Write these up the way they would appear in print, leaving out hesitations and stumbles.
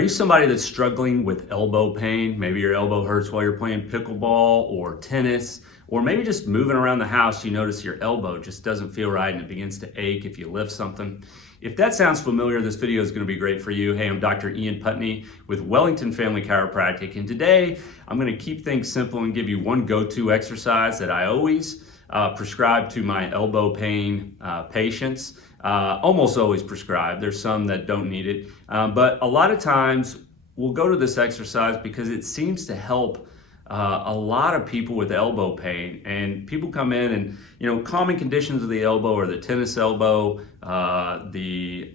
Are you somebody that's struggling with elbow pain? Maybe your elbow hurts while you're playing pickleball or tennis, or maybe just moving around the house, you notice your elbow just doesn't feel right and it begins to ache if you lift something. If that sounds familiar, this video is going to be great for you. Hey, I'm Dr. Putney with Wellington Family Chiropractic, and today I'm going to keep things simple and give you one go-to exercise that I always prescribe to my elbow pain patients. Almost always prescribed. There's some that don't need it, but a lot of times we'll go to this exercise because it seems to help a lot of people with elbow pain. And people come in and, common conditions of the elbow are the tennis elbow, the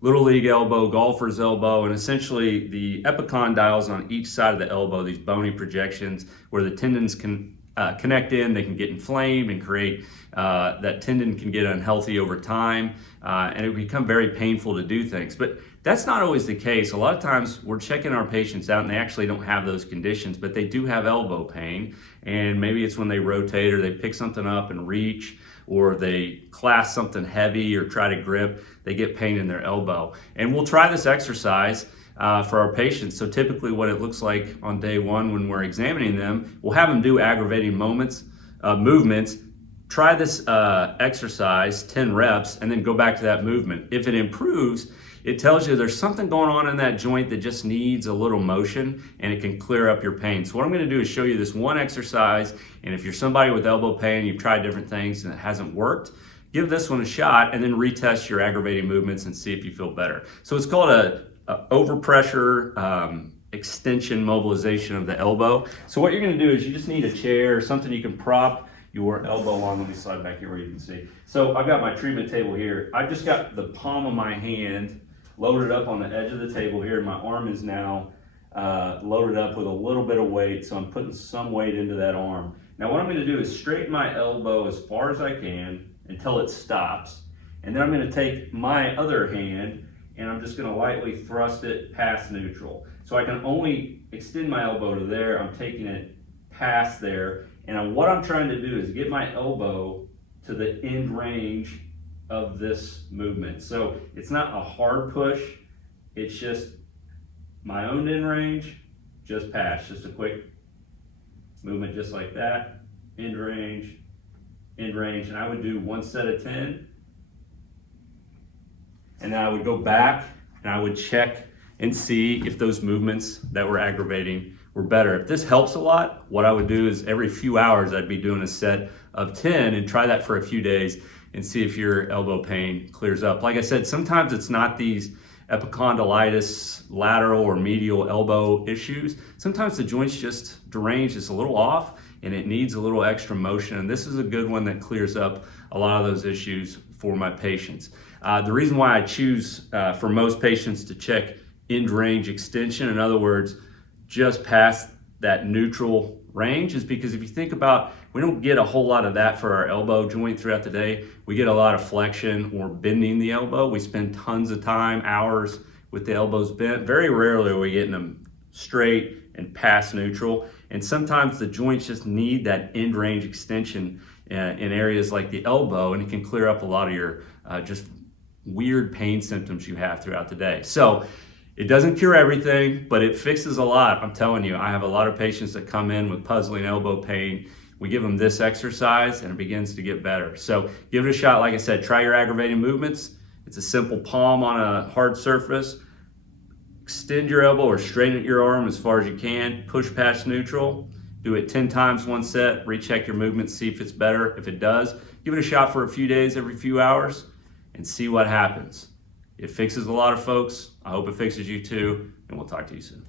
little league elbow, golfer's elbow, and essentially the epicondyles on each side of the elbow, these bony projections where the tendons can connect in, they can get inflamed and create, that tendon can get unhealthy over time, and it can become very painful to do things. But that's not always the case. A lot of times we're checking our patients out and they actually don't have those conditions, but they do have elbow pain, and maybe it's when they rotate or they pick something up and reach, or they clasp something heavy or try to grip, they get pain in their elbow. And we'll try this exercise for our patients. So typically what it looks like on day one when we're examining them, we'll have them do aggravating movements. Try this exercise 10 reps and then go back to that movement. If it improves, it tells you there's something going on in that joint that just needs a little motion, and it can clear up your pain. So what I'm going to do is show you this one exercise, and if you're somebody with elbow pain, you've tried different things and it hasn't worked, give this one a shot and then retest your aggravating movements and see if you feel better. So it's called a overpressure extension mobilization of the elbow. So what you're going to do is you just need a chair or something you can prop your elbow on. Let me slide back here where you can see. So I've got my treatment table here. I've just got the palm of my hand loaded up on the edge of the table here. My arm is now loaded up with a little bit of weight, so I'm putting some weight into that arm. Now what I'm going to do is straighten my elbow as far as I can until it stops, and then I'm going to take my other hand and I'm just going to lightly thrust it past neutral. So I can only extend my elbow to there. I'm taking it past there, and what I'm trying to do is get my elbow to the end range of this movement. So it's not a hard push, it's just my own end range, just past, just a quick movement just like that, end range, and I would do one set of 10, and then I would go back and I would check and see if those movements that were aggravating were better. If this helps a lot, what I would do is every few hours I'd be doing a set of 10 and try that for a few days and see if your elbow pain clears up. Like I said, sometimes it's not these epicondylitis, lateral or medial elbow issues. Sometimes the joint's just deranged, it's a little off, and it needs a little extra motion. And this is a good one that clears up a lot of those issues for my patients. The reason why I choose for most patients to check end range extension, in other words, just past that neutral range, is because if you think about, we don't get a whole lot of that for our elbow joint throughout the day. We get a lot of flexion or bending the elbow. We spend tons of time, hours with the elbows bent. Very rarely are we getting them straight and past neutral. And sometimes the joints just need that end range extension in areas like the elbow, and it can clear up a lot of your just weird pain symptoms you have throughout the day. So it doesn't cure everything, but it fixes a lot. I'm telling you, I have a lot of patients that come in with puzzling elbow pain. We give them this exercise and it begins to get better. So give it a shot. Like I said, try your aggravating movements. It's a simple palm on a hard surface. Extend your elbow or straighten your arm as far as you can. Push past neutral. Do it 10 times one set. Recheck your movements, see if it's better. If it does, give it a shot for a few days, every few hours, and see what happens. It fixes a lot of folks. I hope it fixes you too, and we'll talk to you soon.